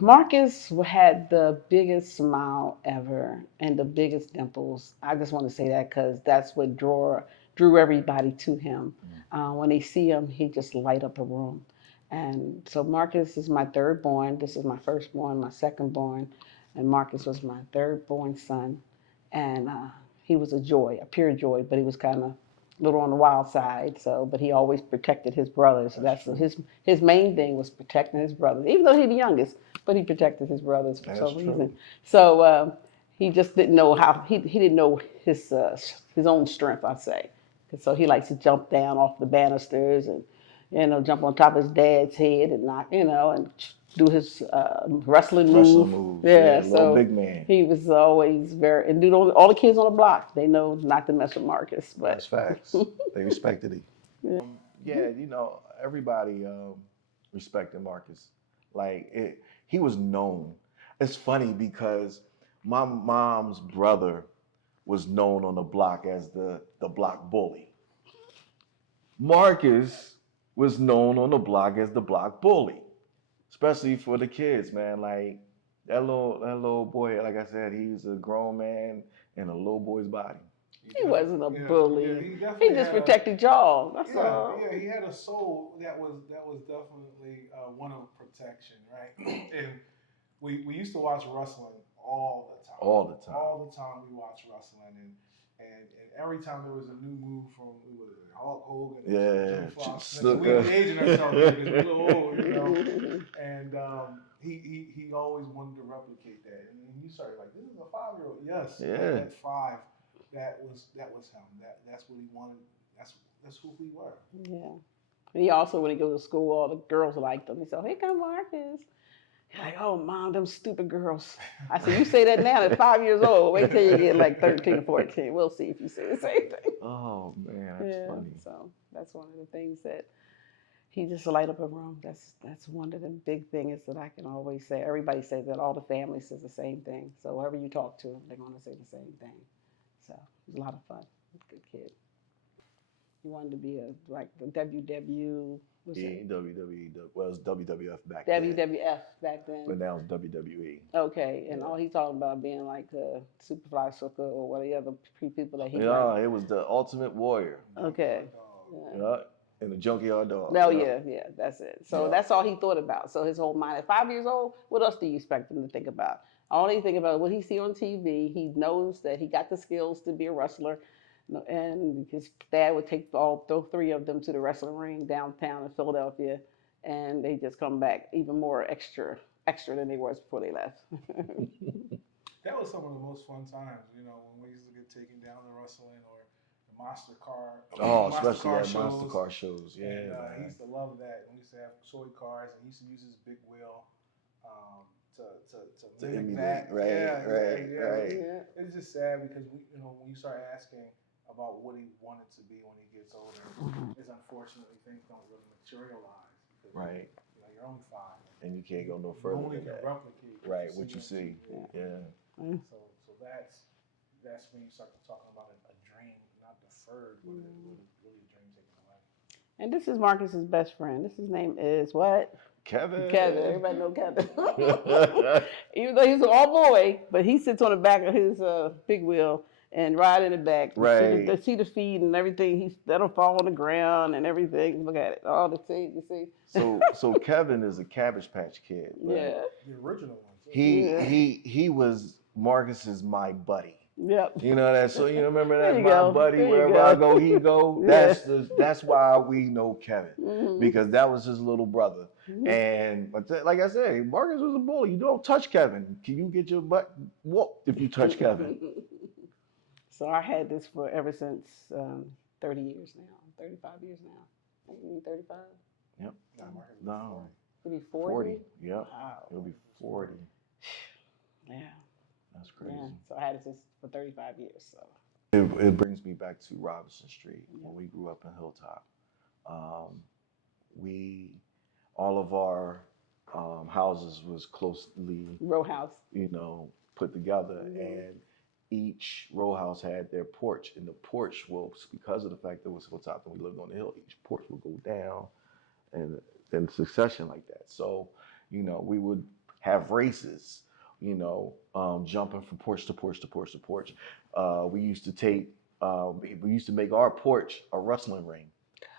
Marcus had the biggest smile ever and the biggest dimples. I just want to say that because that's what drew everybody to him. When they see him, he just light up a room. And so Marcus is my third born. This is my firstborn, my second born, and Marcus was my third born son. And he was a joy, a pure joy, but he was kind of little on the wild side. So, but he always protected his brothers. So that's his main thing was protecting his brothers, even though he's the youngest. But he protected his brothers for some reason. So he just didn't know how he didn't know his own strength. I say, so he likes to jump down off the banisters and jump on top of his dad's head and knock and do his wrestling Wrestling move. moves. Yeah, Little so big man. he was always very, and dude, all the kids on the block, they know not to mess with Marcus. But That's facts. They respected him. Yeah, everybody respected Marcus. He was known. It's funny because my mom's brother was known on the block as the block bully. Marcus was known on the block as the block bully, especially for the kids, man. Like that little boy, like I said, he was a grown man in a little boy's body. he wasn't a Yeah, bully. he He definitely just had protected y'all. That's yeah, all. yeah. He had a soul that was definitely one of protection, right? And we used to watch wrestling all the time. All the time. All the time we watched wrestling, and every time there was a new move from Hulk Hogan, Yeah, Jim Fox. Snooker. We aging ourselves because we're a little old. And he always wanted to replicate that, and you started like, this is a 5-year-old. Yes, Yeah. at 5, that was him. That's what he wanted. That's who we were. Yeah. He also, when he goes to school, all the girls liked him. He said, "Here come Marcus." He's like, "Oh, mom, them stupid girls." I said, "You say that now at 5 years old. Wait till you get like 13 or 14. We'll see if you say the same thing." Oh man, that's funny. So that's one of the things that he just light up a room. That's one of the big things that I can always say. Everybody says that. All the family says the same thing. So whoever you talk to, they're going to say the same thing. So it was a lot of fun. Good kid. He wanted to be like the WW. WWE was WWF back then, WWF back then. but now it's WWE. Okay, and all he's talking about being like Superfly Sucker or what the other people that he Yeah, liked. it was the Ultimate Warrior. Okay. Yeah, and the Junkyard Dog. Oh yeah, that's it. So that's all he thought about. So his whole mind at 5 years old, what else do you expect him to think about? All he think about what he see on TV. He knows that he got the skills to be a wrestler, and his dad would take all 3 of them to the wrestling ring downtown in Philadelphia, and they just come back even more extra than they was before they left. That was some of the most fun times, when we used to get taken down to wrestling or the Monster Car. Oh, Monster especially Car at shows. Monster Car shows. Yeah, And he man. used to love that. We used to have toy cars, and he used to use his big wheel to mimic that. Right. Yeah. It's just sad because when you start asking about what he wanted to be when he gets older, it's unfortunately things don't really materialize because Right. you're only 5. And you can't go no You further only than can that. replicate Right, what what you see. on TV. Yeah. So that's when you start talking about a dream not deferred, but really a dream taken away. And this is Marcus's best friend. His name is what? Kevin. Kevin. Everybody know Kevin. Even though he's an all boy, but he sits on the back of his big wheel and ride in the back. Right. See the feed and everything. He let him fall on the ground and everything. Look at it. All the feed, you see. So Kevin is a Cabbage Patch Kid. Yeah. The original one. He was Marcus's my buddy. Yep. You know that. So you remember that you my go. buddy. There you Wherever go. I go, he go. Yeah. That's why we know Kevin because that was his little brother. And like I said, Marcus was a bully. You don't touch Kevin. Can you get your butt whooped if you touch Kevin? So I had this for ever since 30 years now, 35 years now. Maybe 35. Yep. No. Maybe 40. Yep. Wow. It'll be 40. Yeah. That's crazy. Yeah. So I had it for 35 years. So it brings me back to Robinson Street when we grew up in Hilltop. All of our houses was closely row house. Put together, and each row house had their porch, and the porch was, because of the fact that it was Hilltop and we lived on the hill, each porch would go down and then succession like that. So we would have races, jumping from porch to porch to porch to porch. We used to we used to make our porch a wrestling ring,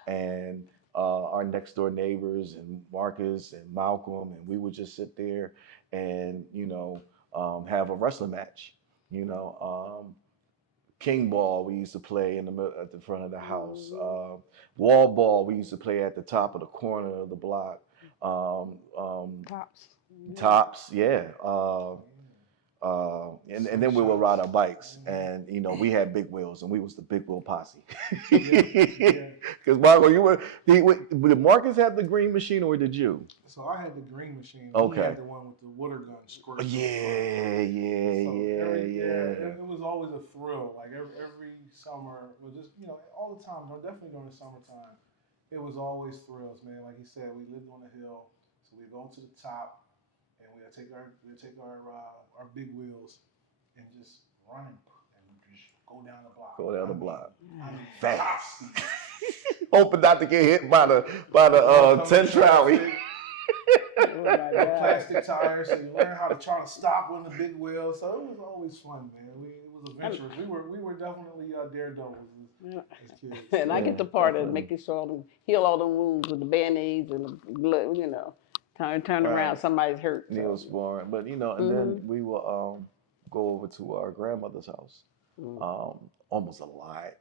and our next door neighbors and Marcus and Malcolm, and we would just sit there and have a wrestling match. You know, king ball we used to play in the middle at the front of the house. Wall ball we used to play at the top of the corner of the block. Tops. Tops, yeah. And then we would ride our bikes, and we had big wheels, and we was the big wheel posse. Because Marco, did Marcus have the green machine or did you? So I had the green machine. Okay. He had the one with the water gun squirt. Yeah. It was always a thrill. Like every summer, well, just all the time. But definitely during the summertime, it was always thrills, man. Like he said, we lived on a hill, so we go to the top. And we'll take our big wheels and just run and just go down the block. Go down the block. I mean, fast. Hoping not to get hit by the 10 trolley. Plastic tires, so you learn how to try to stop on the big wheel. So it was always fun, man. It was adventurous. We were definitely daredevils as kids. And I get the part of making sure I heal all the wounds with the band-aids and the blood, Turn around, somebody's hurt. Neosporin, but and then we will go over to our grandmother's house, almost a lot,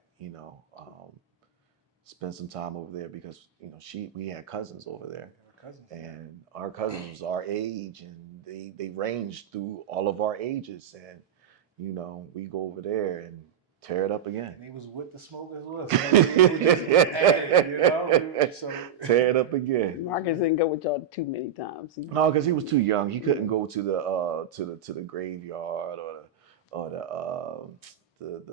spend some time over there because we had cousins over there, and our cousins was our age, and they ranged through all of our ages, and we go over there and tear it up again. And he was with the smoke as well. So tear it up again. Marcus didn't go with y'all too many times. No, because he was too young. He couldn't go to the graveyard or the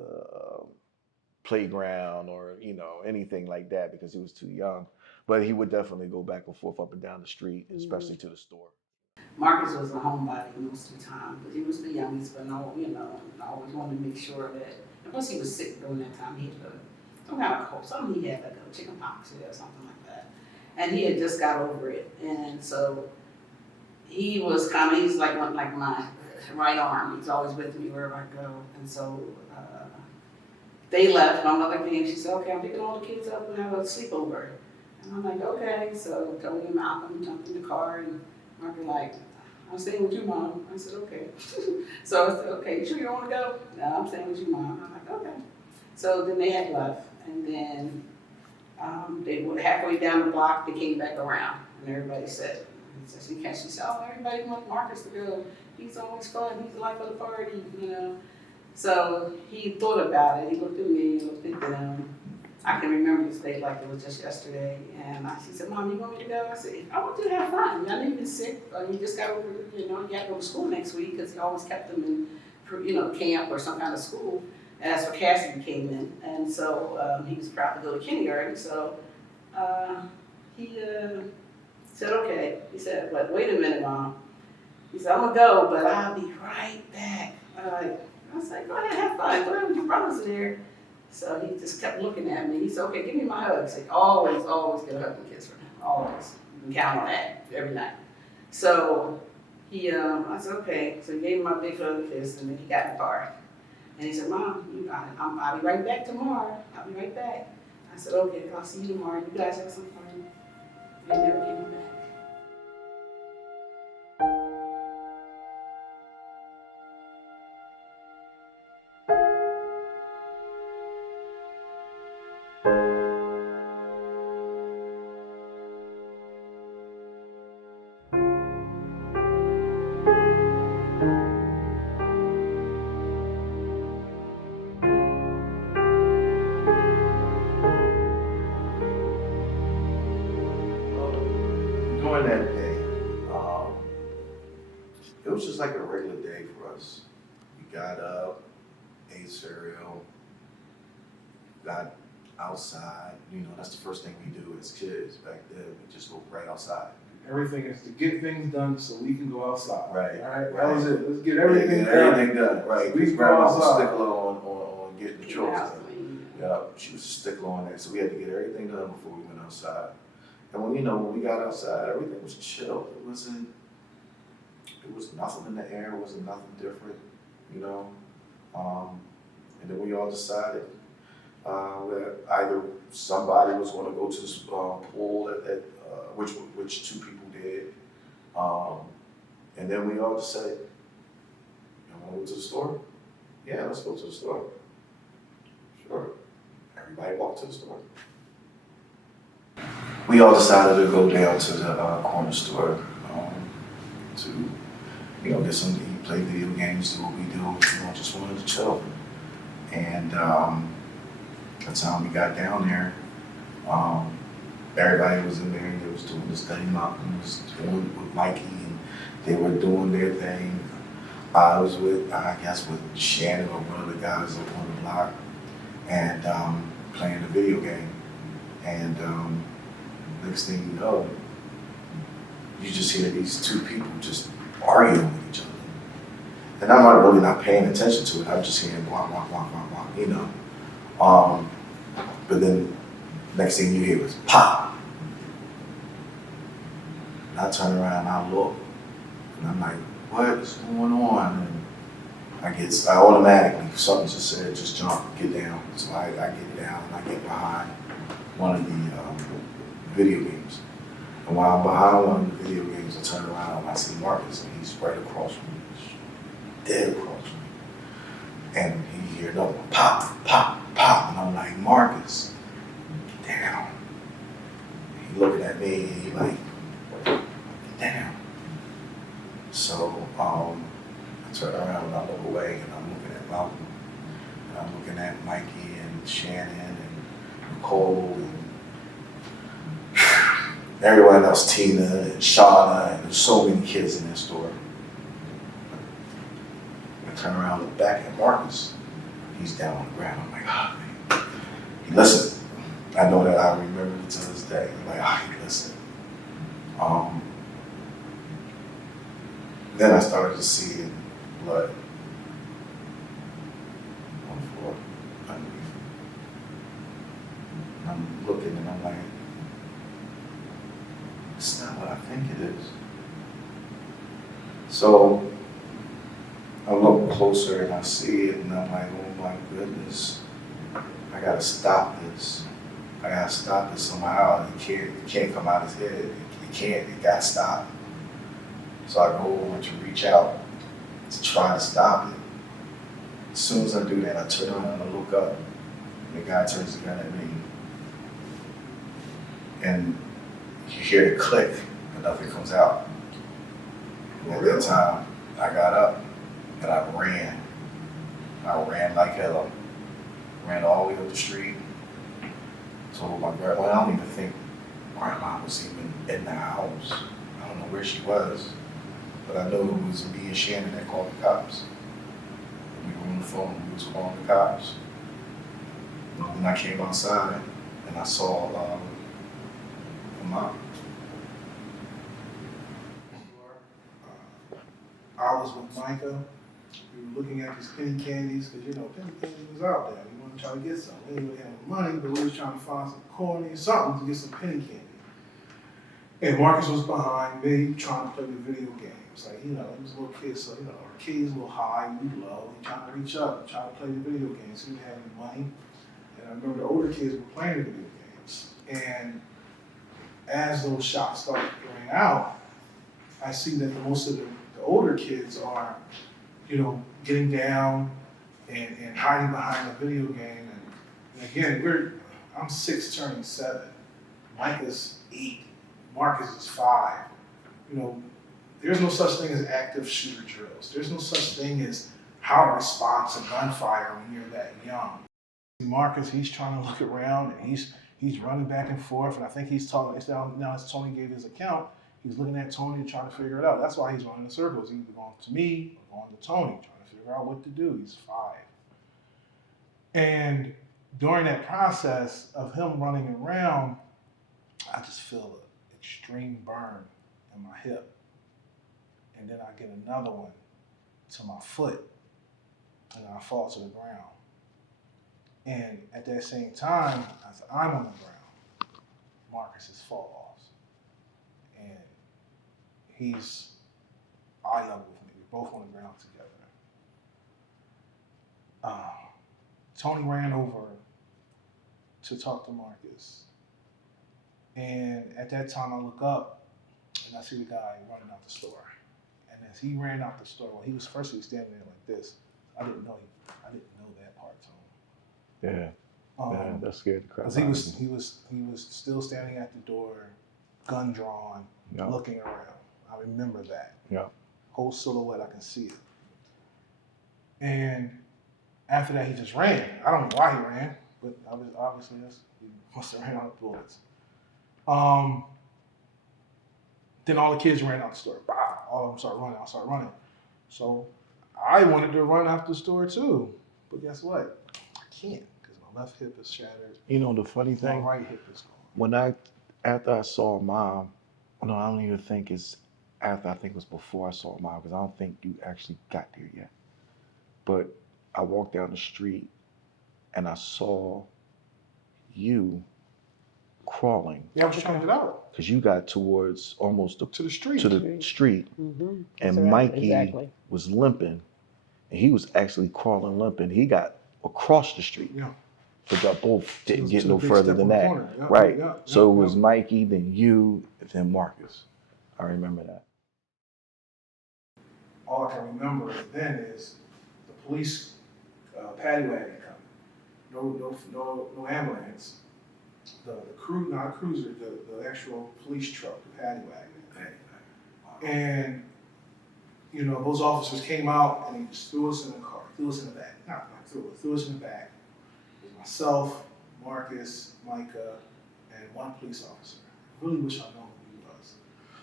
playground or anything like that because he was too young. But he would definitely go back and forth up and down the street, especially to the store. Marcus was a homebody most of the time, but he was the youngest. But I always wanted to make sure that. And plus, he was sick during that time. He had some kind of cold. Something he had like a chicken pox or something like that, and he had just got over it. And so he was he's like my right arm. He's always with me wherever I go. And so they left. My mother came. She said, "Okay, I'm picking all the kids up and have a sleepover." And I'm like, "Okay." So Tony and Malcolm jumped in the car, and Marcus like, "I'm staying with you, Mom." I said, "Okay." So I said, "Okay, you sure you don't want to go?" "No, I'm staying with you, Mom." I'm like, "Okay." So then they had left, and then they were halfway down the block. They came back around, and everybody said, she said, "Oh, everybody wants Marcus to go. He's always fun. He's the life of the party, So he thought about it. He looked at me, looked at them. I can remember this day like it was just yesterday. And she said, "Mom, you want me to go?" I said, "I want you to have fun. I know you've been sick. You just got over, you got to go to school next week," because he always kept them in, camp or some kind of school. And that's where Cassidy came in. And so he was proud to go to kindergarten. So he said, "Okay." He said, "But wait a minute, Mom." He said, "I'm going to go, but I'll be right back." I was like, "Go ahead, have fun. Whatever, your brothers are there." So he just kept looking at me. He said, "Okay, give me my hug." He said, always get a hug and kiss from him. Always. You can count on that every night. So I said, "Okay." So he gave me my big hug and kiss, and then he got in the car. And he said, "Mom, I'll be right back tomorrow. I'll be right back." I said, "Okay, I'll see you tomorrow. You guys have some fun." They never came back. During that day, it was just like a regular day for us. We got up, ate cereal, got outside. That's the first thing we do as kids back then. We just go right outside. Everything is to get things done so we can go outside. Right. All right. That was it. Let's get everything done. Everything done. Right. We Because go grandma was a outside. stickler on getting the chores done. Yeah, she was a stickler on that. So we had to get everything done before we went outside. And when we got outside, everything was chill. It wasn't It was nothing in the air. It wasn't nothing different, you know. And then we all decided that either somebody was going to go to this pool, which two people did, um, and then we all just said, "You want to go to the store? Yeah, let's go to the store." Sure. Everybody walked to the store. We all decided to go down to the corner store to, get something to eat, play video games, do what we do. Just wanted to chill. And by the time we got down there, everybody was in there and they was doing this thing. Malcolm was doing with Mikey, and they were doing their thing. I was with Shannon or one of the guys up on the block, and playing the video game. And next thing you know, you just hear these two people just arguing with each other. And I'm really not paying attention to it. I'm just hearing blah, blah, blah, blah, blah, But then next thing you hear is pop. And I turn around and I look, and I'm like, what is going on? And I automatically, something just said, just jump, get down. So I get down and I get behind one of the video games. And while I'm behind one of the video games, I turn around and I see Marcus, and he's right across from me, dead across from me. And you hear another one, pop, pop, pop. And I'm like, Marcus, damn. He looking at me and he like, damn. So I turn around and I look away and I'm looking at Malcolm. And I'm looking at Mikey and Shannon and Nicole and everyone else, Tina and Shauna, and there's so many kids in that store. I turn around and look back at Marcus. He's down on the ground. I'm like, man. He listened. I know that I remember it to this day. I'm like, he listened. Then I started to see blood on the floor underneath. And I'm looking and I'm like, it's not what I think it is. So I look closer and I see it and I'm like, oh my goodness, I gotta stop this. I gotta stop this somehow. It can't come out of his head. It gotta stop. So I go over to reach out to try to stop it. As soon as I do that, I turn around and I look up and the guy turns the gun at me. And you hear the click, but nothing comes out. And at that time, I got up and I ran. I ran like hell. Ran all the way up the street. Told my grandma, I don't even think grandma was even in the house. I don't know where she was, but I know it was me and Shannon that called the cops. We were on the phone, we was calling the cops. And then I came outside and I saw mom. I was with Micah. We were looking at these penny candies because penny candy was out there. We wanted to try to get some. We didn't really have any money, but we was trying to find some corny something to get some penny candy. And Marcus was behind me trying to play the video games. Like, he was a little kid, so our kids a little high, we low. He trying to reach up, trying to play the video games. He didn't have any money. And I remember the older kids were playing the video games. And as those shots started going out, I see that most of the older kids are, getting down and hiding behind the video game. And again, I'm 6 turning 7. Mike is 8. Marcus is 5. There's no such thing as active shooter drills. There's no such thing as how to respond to gunfire when you're that young. Marcus, he's trying to look around and he's running back and forth, and I think he's talking. Now as Tony gave his account, he's looking at Tony and trying to figure it out. That's why he's running in circles. He's either going to me or going to Tony, trying to figure out what to do. He's 5. And during that process of him running around, I just feel an extreme burn in my hip. And then I get another one to my foot, and I fall to the ground. And at that same time, as I'm on the ground, Marcus falls. And eye level with me. We're both on the ground together. Tony ran over to talk to Marcus. And at that time, I look up and I see the guy running out the store. And as he ran out the store, well, he was standing there like this. I didn't know that part, Tony. Yeah, that scared the crap out Because of me. he was still standing at the door, gun drawn, looking around. I remember that. Yeah. Whole silhouette, I can see it. And after that, he just ran. I don't know why he ran, but obviously he must have ran out of bullets. Then all the kids ran out the store. Bah! All of them started running. I started running. So I wanted to run out the store too. But guess what? I can't because my left hip is shattered. You know the funny thing? My right hip is gone. After I saw Mom, no, I don't even think it's after. I think it was before I saw Mom because I don't think you actually got there yet. But I walked down the street and I saw you crawling. Yeah, I was trying to get out. Because you got towards almost to the street. Mm-hmm. And Mikey was limping, and he was actually crawling limping. He got across the street. Yeah. But y'all both didn't get no further than that. Yeah, right. Yeah, so it was Mikey, then you, then Marcus. I remember that. All I can remember then is the police paddy wagon coming. No ambulance. Not a cruiser, the actual police truck, the paddy wagon. And, you know, those officers came out and they just threw us in the car, threw us in the back. Threw us in the back. It was myself, Marcus, Micah, and one police officer. I really wish I known who he was.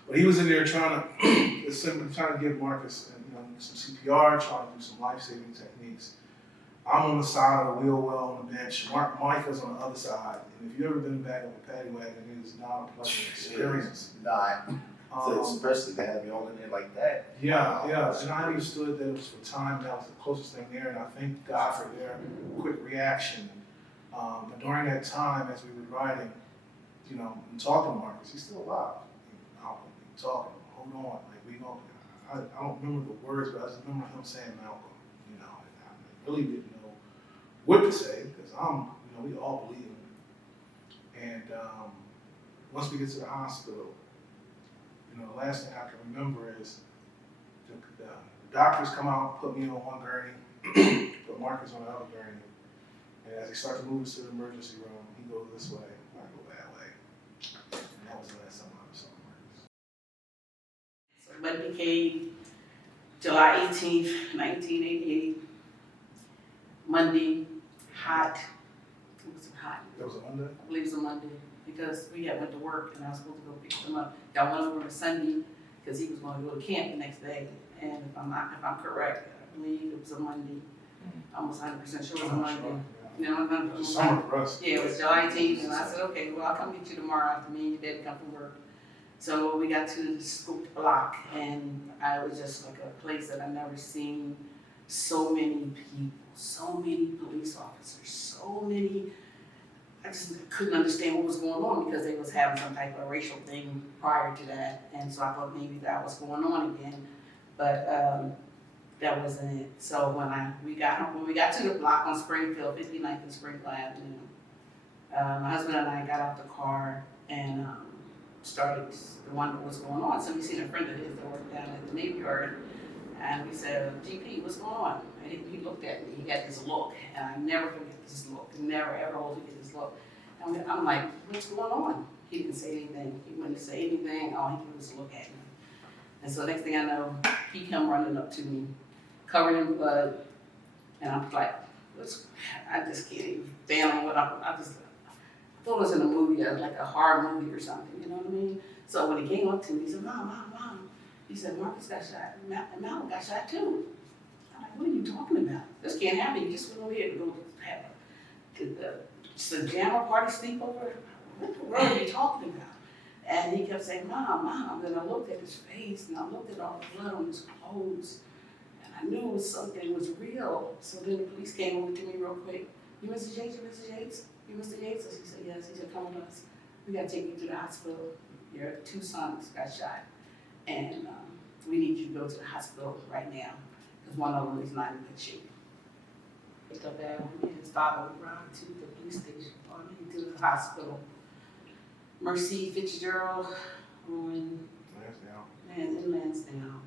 But he was in there trying to give Marcus some CPR, trying to do some life-saving techniques. I'm on the side of the wheel well on the bench. Micah's on the other side. And if you've ever been back of a paddy wagon, it is not a pleasant experience. Not. So especially to have you all in there like that. Yeah. And I understood that it was for time. That was the closest thing there. And I thank God for their quick reaction. But during that time, as we were riding, and talking to Marcus, he's still alive. Talking, hold on, like we gonna. I don't remember the words, but I just remember him saying Malcolm. And I really didn't know what to say because we all believe him. And once we get to the hospital, the last thing I can remember is the doctors come out, put me on one gurney, put Marcus on the other gurney, and as he starts to move us to the emergency room, he goes this way, I go that way. And that was the last time I saw Marcus. So Monday came July 18th, 1988. Monday, hot. It was hot. That was a Monday? I believe it was a Monday because we had went to work and I was supposed to go pick him up. Got one over to Sunday because he was going to go to camp the next day. And if I'm correct, I believe it was a Monday. Almost 100% sure it was a Monday. It was summer for us. Yeah, it was July 18th, and I said, okay, well, I'll come get you tomorrow after me and your dad come from work. So we got to the scooped block, and I was just like a place that I've never seen so many people, so many police officers, so many. I just couldn't understand what was going on because they was having some type of racial thing prior to that, and so I thought maybe that was going on again, but that wasn't it. So when we got to the block on Springfield, 59th and Springfield Avenue, my husband and I got out the car and started to wonder what's going on. So we seen a friend of his that worked down at the Navy Yard, and we said, GP, what's going on? And he looked at me, he got this look, and I never forget this look, never ever will forget this look. And I'm like, what's going on? He didn't say anything, he wouldn't say anything, all he did was look at me. And so next thing I know, he come running up to me, covered in blood, and I'm like, I just can't even fathom what I thought it was in a movie, like a horror movie or something, you know what I mean? So when he came up to me, he said, Mom, he said, Marcus got shot, and Malcolm got shot too. I'm like, what are you talking about? This can't happen, you just went over here to go have a pajama party sleepover? What the world are you talking about? And he kept saying, Mom, then I looked at his face, and I looked at all the blood on his clothes, and I knew it was something was real. So then the police came over to me real quick. You Mr. Yates? You Mr. Yates? You Mr. Yates? And she said, yes. He said, come with us. We got to take you to the hospital. Your two sons got shot. And we need you to go to the hospital right now, because one of them is not in good shape. Picked up Adam and his father arrived to the police station, or to the hospital. Mercy Fitzgerald on Lansdowne.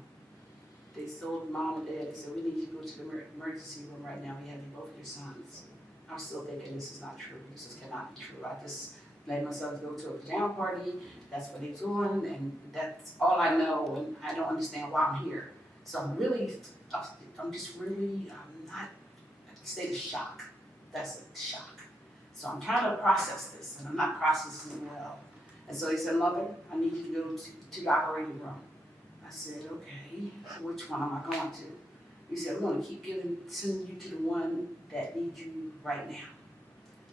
They told mom and dad, they said, we need you to go to the emergency room right now. We have both your sons. I'm still thinking this is not true. This just cannot be true. I just let my sons go to a pajama party. That's what they're doing, and that's all I know, and I don't understand why I'm here. So I'm just really, I'm not, I state of shock. That's a shock. So I'm trying to process this, and I'm not processing it well. And so they said, Mother, I need you to go to the operating room. I said, okay, which one am I going to? He said, we're going to keep sending you to the one that needs you right now.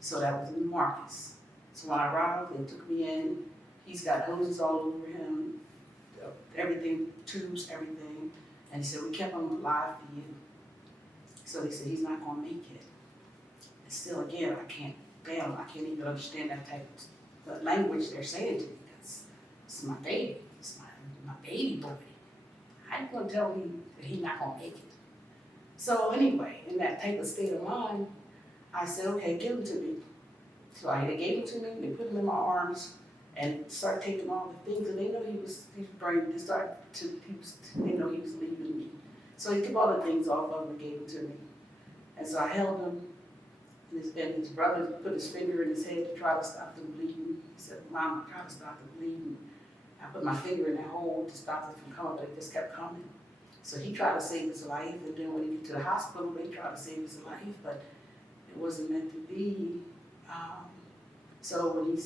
So that was in Marcus. So when I arrived, they took me in. He's got hoses all over him, everything, tubes, everything. And he said, we kept him alive for you. So they said, he's not going to make it. And still, again, I can't even understand that type of language they're saying to me, because it's my baby. It's my baby boy. How you gonna tell me that he's not gonna make it? So anyway, in that type of state of mind, I said, okay, give him to me. So they gave him to me, they put him in my arms, and started taking all the things, and they know he was leaving me. So he took all the things off of him and gave them to me. And so I held him, and his brother put his finger in his head to try to stop the bleeding. He said, Mom, I'm trying to stop the bleeding. I put my finger in that hole to stop it from coming, but it just kept coming. So he tried to save his life, and then when he got to the hospital, they tried to save his life, but it wasn't meant to be. So when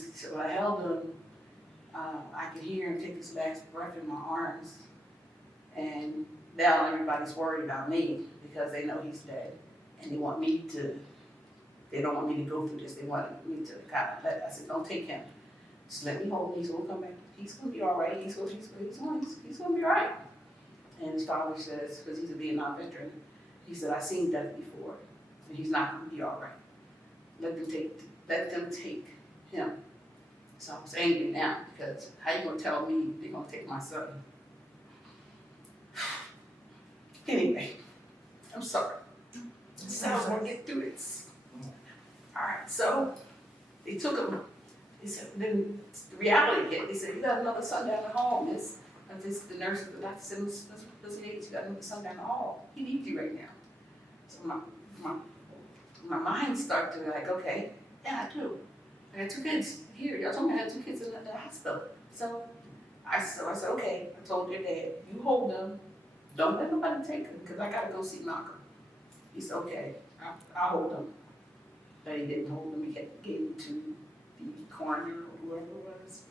I held him, I could hear him take his last breath in my arms, and now everybody's worried about me because they know he's dead, and they don't want me to go through this. They want me to kind of I said, don't take him. Just let me hold him. He's gonna come back. He's gonna be all right. He's gonna be all right. And his father says, because he's a Vietnam veteran, he said, I've seen death before, and he's not gonna be all right. Let them take him. So I was angry now, because how you gonna tell me they're gonna take my son? Anyway, I'm sorry. So I want to get through this. All right, so they took him. He said, then the reality hit. They said, you got another son down the hall, miss. The nurse, the doctor said, Miss Yates, you got another son down the hall. He needs you right now. So my mind started to like, okay, yeah, I do. I had 2 kids here. Y'all told me I had 2 kids in the hospital. So I said, okay. I told your dad, you hold them. Don't let nobody take them, because I got to go see Malcolm. He said, okay, I'll hold them. But he didn't hold them. He kept getting to the coroner or whoever it was.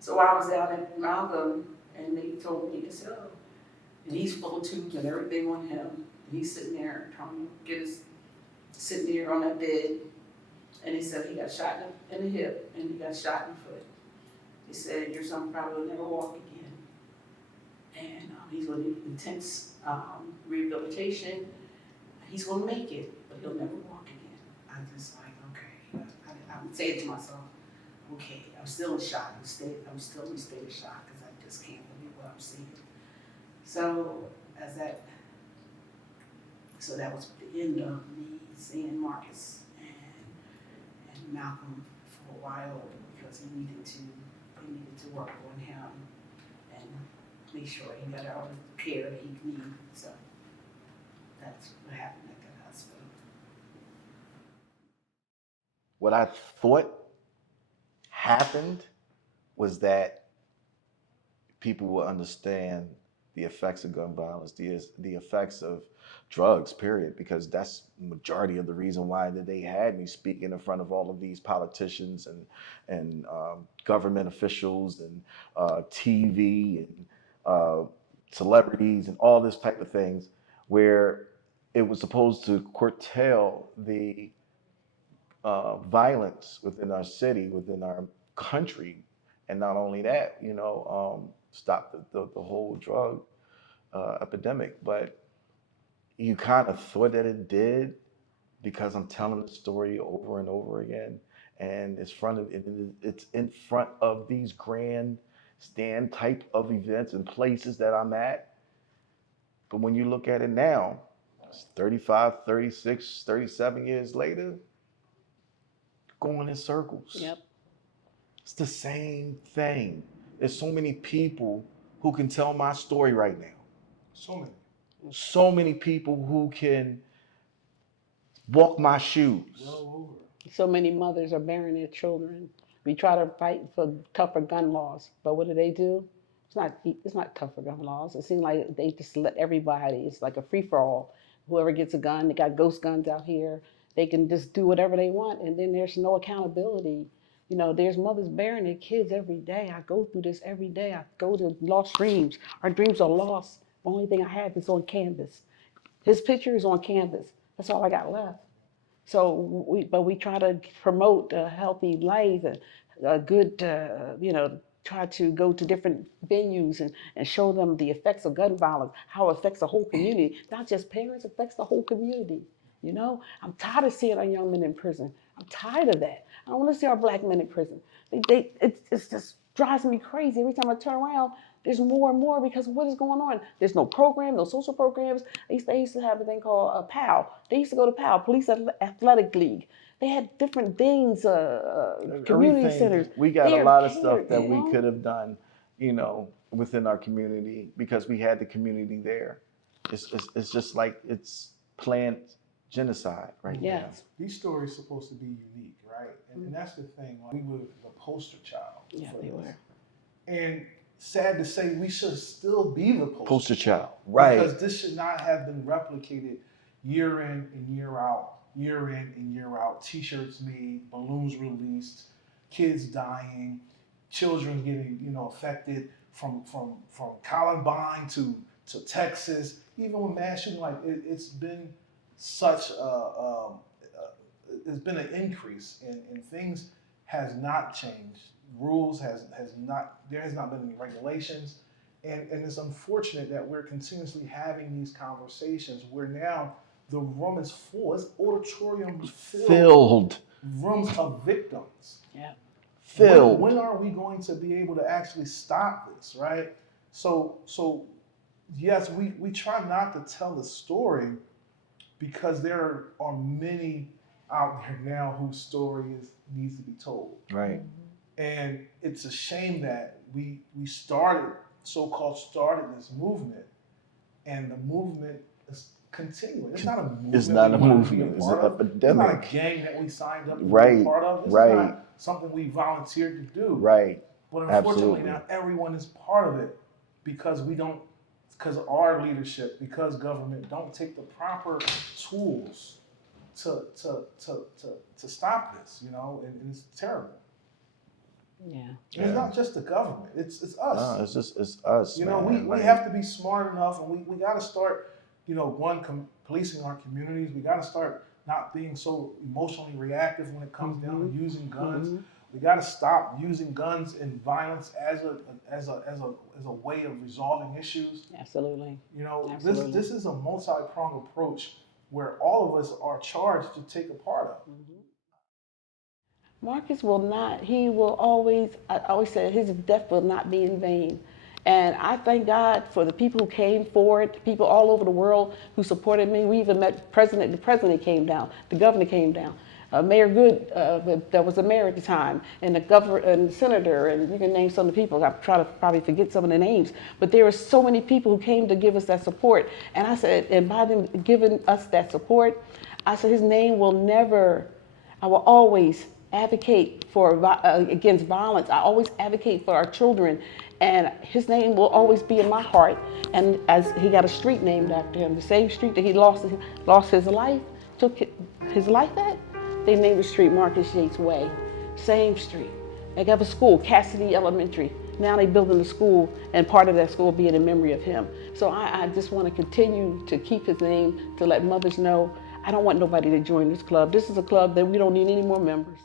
So I was out at Malcolm, and they told me, so, and he's full of tubes and everything on him. And he's sitting there trying to sitting there on that bed. And he said he got shot in the hip and he got shot in the foot. He said, your son probably will never walk again. And he's going to need intense rehabilitation. He's going to make it, but he'll never walk again. I'm just like, okay. I'm saying to myself, okay, I'm still in shock. I'm still in a state of shock because I just can't believe what I'm seeing. So that was the end of me seeing Marcus and Malcolm for a while, because he needed to work on him and make sure he got all the care that he needed. So that's what happened at that hospital. What I thought happened was that people will understand the effects of gun violence, the effects of drugs, period, because that's the majority of the reason why that they had me speaking in front of all of these politicians and government officials and TV and celebrities and all this type of things, where it was supposed to curtail the violence within our city, within our country, and not only that, stop the whole drug epidemic. But you kind of thought that it did, because I'm telling the story over and over again, and it's in front of these grandstand type of events and places that I'm at, But when you look at it now, it's 35, 36, 37 years later, going in circles. Yep. It's the same thing. There's so many people who can tell my story right now. So many. So many people who can walk my shoes. Well over. So many mothers are burying their children. We try to fight for tougher gun laws, but what do? It's not tougher gun laws. It seems like they just let everybody. It's like a free for all. Whoever gets a gun, they got ghost guns out here. They can just do whatever they want, and then there's no accountability. You know, there's mothers burying their kids every day. I go through this every day. I go to lost dreams. Our dreams are lost. The only thing I have is on canvas. His picture is on canvas. That's all I got left. So we try to promote a healthy life, a good, try to go to different venues and show them the effects of gun violence, how it affects the whole community, not just parents, it affects the whole community. You know, I'm tired of seeing our young men in prison. I'm tired of that. I don't want to see our black men in prison. It's just drives me crazy. Every time I turn around, there's more and more because what is going on? There's no program, no social programs. They used to have a thing called PAL. They used to go to PAL, Police Athletic League. They had different things, community Everything. centers. We got They a are lot of cared, stuff that you we know? could have done, within our community because we had the community there. It's just like it's planned genocide right now. Yes. These stories supposed to be unique, right? And that's the thing. Like, we were the poster child. Yeah, for they this. were. And sad to say, we should still be the Poster child, right? Because this should not have been replicated year in and year out, year in and year out. T-shirts made, balloons released, kids dying, children getting affected from Columbine to Texas. Even with mass shooting, like it's been such there's been an increase in things has not changed. Rules has not, there has not been any regulations. And it's unfortunate that we're continuously having these conversations where now the room is full. It's auditorium filled. Rooms of victims. Yeah. Filled. When are we going to be able to actually stop this, right? So yes, we try not to tell the story because there are many out there now whose story needs to be told. Right. And it's a shame that we started this movement, and the movement is continuing. It's not a movement. It's not a we wanna movement. be a It's part an of. epidemic. It's not a gang that we signed up to be Right, a part of. This right. is not something we volunteered to do. Right. But unfortunately Absolutely. now everyone is part of it because our leadership, because government don't take the proper tools to stop this, and it's terrible. Yeah. And it's not just the government, it's us. No, it's us. Man. We have to be smart enough, and we got to start, policing our communities. We got to start not being so emotionally reactive when it comes down to using guns. Mhm. We got to stop using guns and violence as a way of resolving issues. Absolutely. This is a multi-pronged approach where all of us are charged to take a part of. Marcus will not, he will always, I always say his death will not be in vain. And I thank God for the people who came forward, people all over the world who supported me. We even met the president came down, the governor came down. Mayor Good, that was the mayor at the time, and the governor and the senator, and you can name some of the people. I try to probably forget some of the names, but there were so many people who came to give us that support. And I said, and by them giving us that support, I said, his name will never, I will always advocate for against violence. I always advocate for our children, and his name will always be in my heart. And as he got a street named after him, the same street that he lost his life, took his life at, they named the street Marcus Yates Way. Same street. They have a school, Cassidy Elementary. Now they building a school, and part of that school being in memory of him. So I just want to continue to keep his name, to let mothers know I don't want nobody to join this club. This is a club that we don't need any more members.